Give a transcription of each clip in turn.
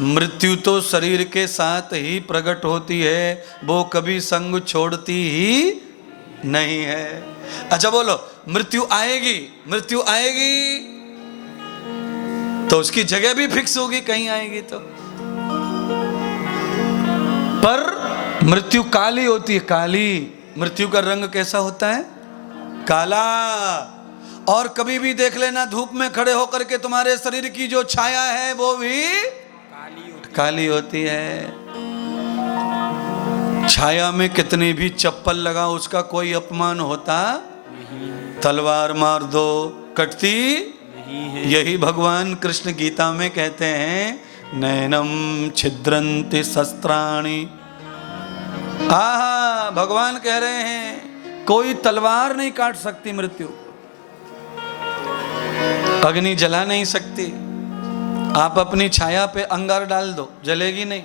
मृत्यु तो शरीर के साथ ही प्रकट होती है, वो कभी संग छोड़ती ही नहीं है। अच्छा बोलो, मृत्यु आएगी, मृत्यु आएगी तो उसकी जगह भी फिक्स होगी, कहीं आएगी तो। पर मृत्यु काली होती है, काली। मृत्यु का रंग कैसा होता है? काला। और कभी भी देख लेना, धूप में खड़े होकर के तुम्हारे शरीर की जो छाया है वो भी काली होती है। छाया में कितनी भी चप्पल लगा, उसका कोई अपमान होता? तलवार मार दो, कटती यही भगवान कृष्ण गीता में कहते हैं, नैनम छिद्रन्ति शस्त्राणि। आहा, भगवान कह रहे हैं कोई तलवार नहीं काट सकती मृत्यु, अग्नि जला नहीं सकती। आप अपनी छाया पे अंगार डाल दो, जलेगी नहीं।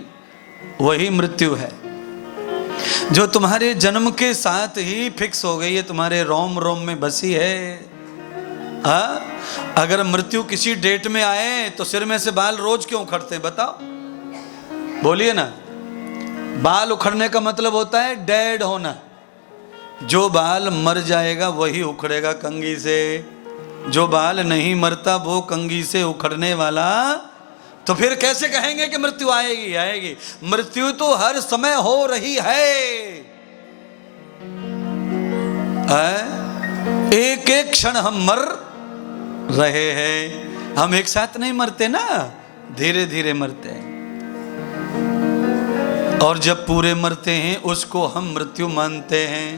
वही मृत्यु है जो तुम्हारे जन्म के साथ ही फिक्स हो गई है, तुम्हारे रोम रोम में बसी है। अगर मृत्यु किसी डेट में आए तो सिर में से बाल रोज क्यों उखड़ते हैं बताओ? बोलिए ना। बाल उखड़ने का मतलब होता है डेड होना। जो बाल मर जाएगा वही उखड़ेगा कंघी से, जो बाल नहीं मरता वो कंघी से उखड़ने वाला। तो फिर कैसे कहेंगे कि मृत्यु आएगी? आएगी। मृत्यु तो हर समय हो रही है। एक एक क्षण हम मर रहे हैं। हम एक साथ नहीं मरते ना, धीरे धीरे मरते हैं। और जब पूरे मरते हैं उसको हम मृत्यु मानते हैं।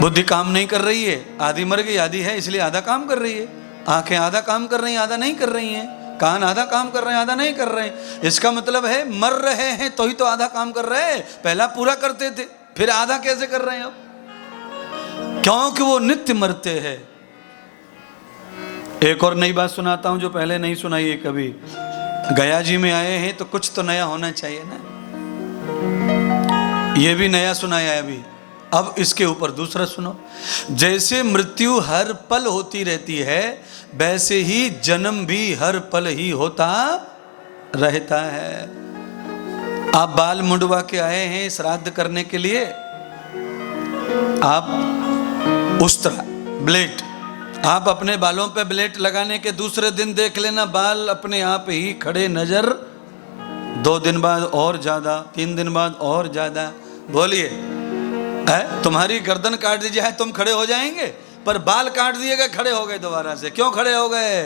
बुद्धि काम नहीं कर रही है, आधी मर गई, आधी है, इसलिए आधा काम कर रही है। आंखें आधा काम कर रही हैं, आधा नहीं कर रही हैं। कान आधा काम कर रहे हैं, आधा नहीं कर रहे हैं। इसका मतलब है मर रहे हैं तो ही तो आधा काम कर रहे हैं। पहला पूरा करते थे, फिर आधा कैसे कर रहे हैं अब? क्योंकि वो नित्य मरते हैं। एक और नई बात सुनाता हूं जो पहले नहीं सुनाई है कभी। गया जी में आए हैं तो कुछ तो नया होना चाहिए ना। ये भी नया सुनाया है अभी। अब इसके ऊपर दूसरा सुनो। जैसे मृत्यु हर पल होती रहती है, वैसे ही जन्म भी हर पल ही होता रहता है। आप बाल मुंडवा के आए हैं श्राद्ध करने के लिए, आप उस्त्रा ब्लेड, आप अपने बालों पे ब्लेड लगाने के दूसरे दिन देख लेना बाल अपने आप ही खड़े नजर, 2 दिन बाद और ज्यादा, 3 दिन बाद और ज्यादा। बोलिए, तुम्हारी गर्दन काट दी जाए तुम खड़े हो जाएंगे, पर बाल काट दिए गए खड़े हो गए दोबारा से। क्यों खड़े हो गए?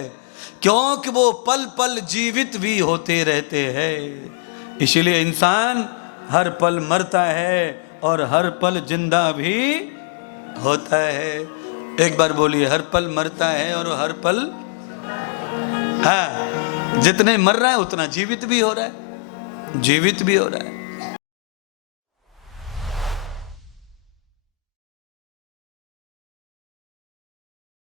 क्योंकि वो पल पल जीवित भी होते रहते हैं। इसीलिए इंसान हर पल मरता है और हर पल जिंदा भी होता है। एक बार बोलिए, हर पल मरता है और हर पल, हाँ, जितने मर रहा है उतना जीवित भी हो रहा है, जीवित भी हो रहा है।